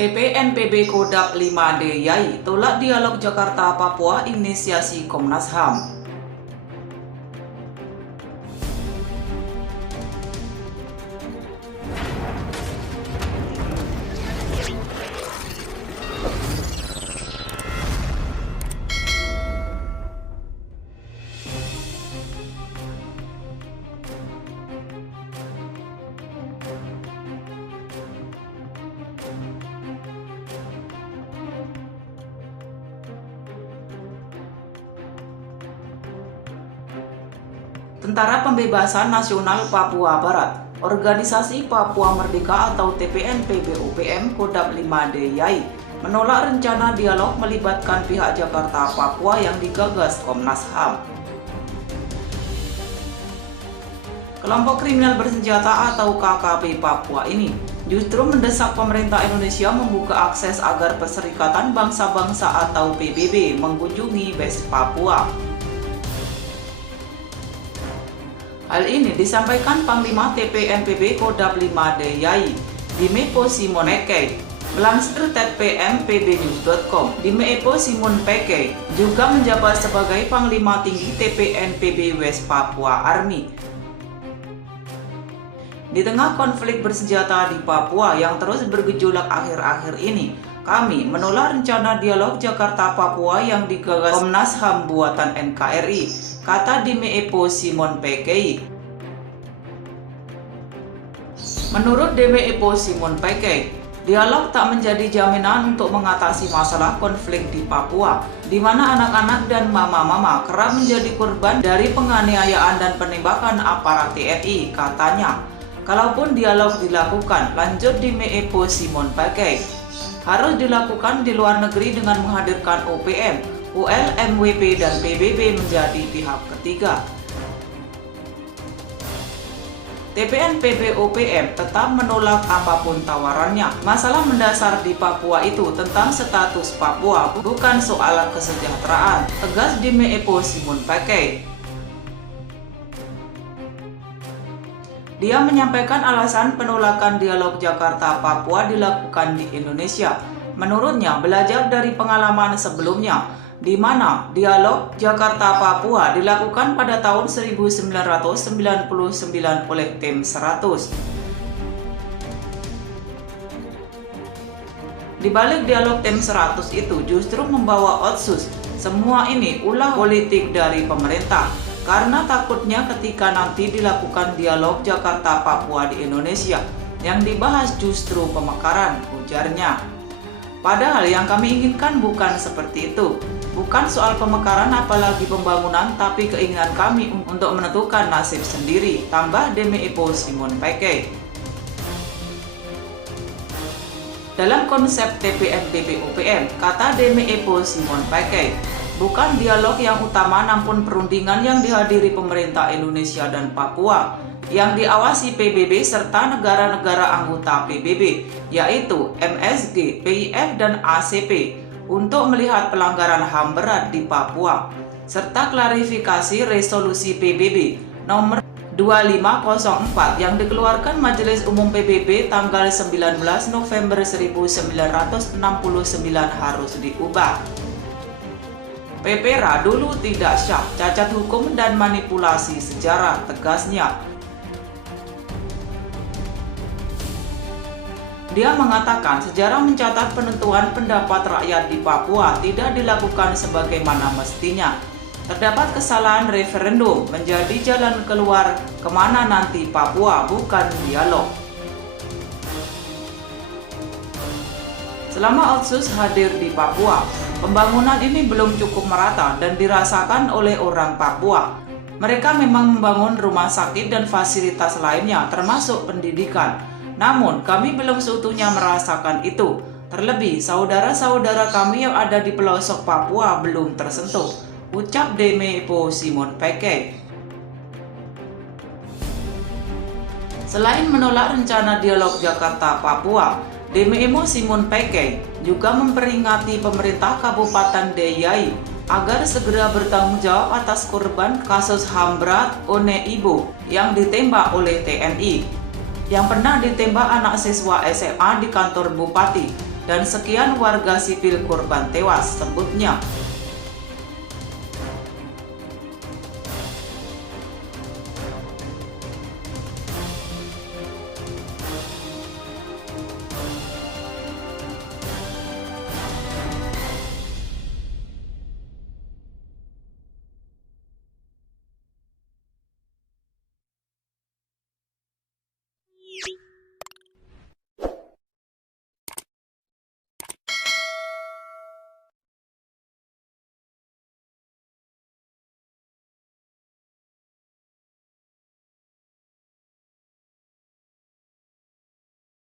TPNPB Kodap 5D Yai tolak dialog Jakarta-Papua inisiasi Komnas HAM. Tentara Pembebasan Nasional Papua Barat, Organisasi Papua Merdeka atau TPNPB-OPM Kodap 5D Yai menolak rencana dialog melibatkan pihak Jakarta Papua yang digagas Komnas HAM. Kelompok kriminal bersenjata atau KKB Papua ini justru mendesak pemerintah Indonesia membuka akses agar Perserikatan Bangsa-Bangsa atau PBB mengunjungi West Papua. Hal ini disampaikan Panglima TPNPB Kodap 5D Yai Dime Po Simon Peke melansir pmpbnews.com. Dime Po Simon Peke juga menjabat sebagai Panglima Tinggi TPNPB West Papua Army. Di tengah konflik bersenjata di Papua yang terus bergejolak akhir-akhir ini, kami menolak rencana dialog Jakarta-Papua yang digagas Komnas HAM buatan NKRI, kata Dime Po Simon Peke. Menurut Dime Po Simon Peke, dialog tak menjadi jaminan untuk mengatasi masalah konflik di Papua, di mana anak-anak dan mama-mama kerap menjadi korban dari penganiayaan dan penembakan aparat TNI, katanya. Kalaupun dialog dilakukan, lanjut Dime Po Simon Peke, harus dilakukan di luar negeri dengan menghadirkan OPM, UL, MWP, dan PBB menjadi pihak ketiga. TPNPB OPM tetap menolak apapun tawarannya. Masalah mendasar di Papua itu tentang status Papua, bukan soal kesejahteraan, tegas Dime Po Simon Peke. Dia menyampaikan alasan penolakan dialog Jakarta-Papua dilakukan di Indonesia. Menurutnya, belajar dari pengalaman sebelumnya, di mana dialog Jakarta-Papua dilakukan pada tahun 1999 oleh Tim 100. Di balik dialog Tim 100 itu justru membawa otsus. Semua ini ulah politik dari pemerintah. Karena takutnya ketika nanti dilakukan dialog Jakarta-Papua di Indonesia, yang dibahas justru pemekaran, ujarnya. Padahal yang kami inginkan bukan seperti itu. Bukan soal pemekaran apalagi pembangunan, tapi keinginan kami untuk menentukan nasib sendiri, tambah Dime Po Simon Peke. Dalam konsep TPNPB OPM, kata Dime Po Simon Peke, bukan dialog yang utama namun perundingan yang dihadiri pemerintah Indonesia dan Papua yang diawasi PBB serta negara-negara anggota PBB yaitu MSG, PIF, dan ACP untuk melihat pelanggaran HAM berat di Papua serta klarifikasi resolusi PBB nomor 2504 yang dikeluarkan Majelis Umum PBB tanggal 19 November 1969 harus diubah. PPRA dulu tidak syah, cacat hukum dan manipulasi sejarah, tegasnya. Dia mengatakan sejarah mencatat penentuan pendapat rakyat di Papua tidak dilakukan sebagaimana mestinya. Terdapat kesalahan referendum menjadi jalan keluar kemana nanti Papua, bukan dialog. Selama Otsus hadir di Papua, pembangunan ini belum cukup merata dan dirasakan oleh orang Papua. Mereka memang membangun rumah sakit dan fasilitas lainnya termasuk pendidikan. Namun kami belum seutuhnya merasakan itu. Terlebih saudara-saudara kami yang ada di pelosok Papua belum tersentuh, ucap Dime Po Simon Peke. Selain menolak rencana dialog Jakarta-Papua, Dime Po Simon Peke juga memperingati pemerintah Kabupaten Deyai agar segera bertanggung jawab atas korban kasus HAM berat One Ibo yang ditembak oleh TNI, yang pernah ditembak anak siswa SMA di kantor Bupati dan sekian warga sipil korban tewas, sebutnya.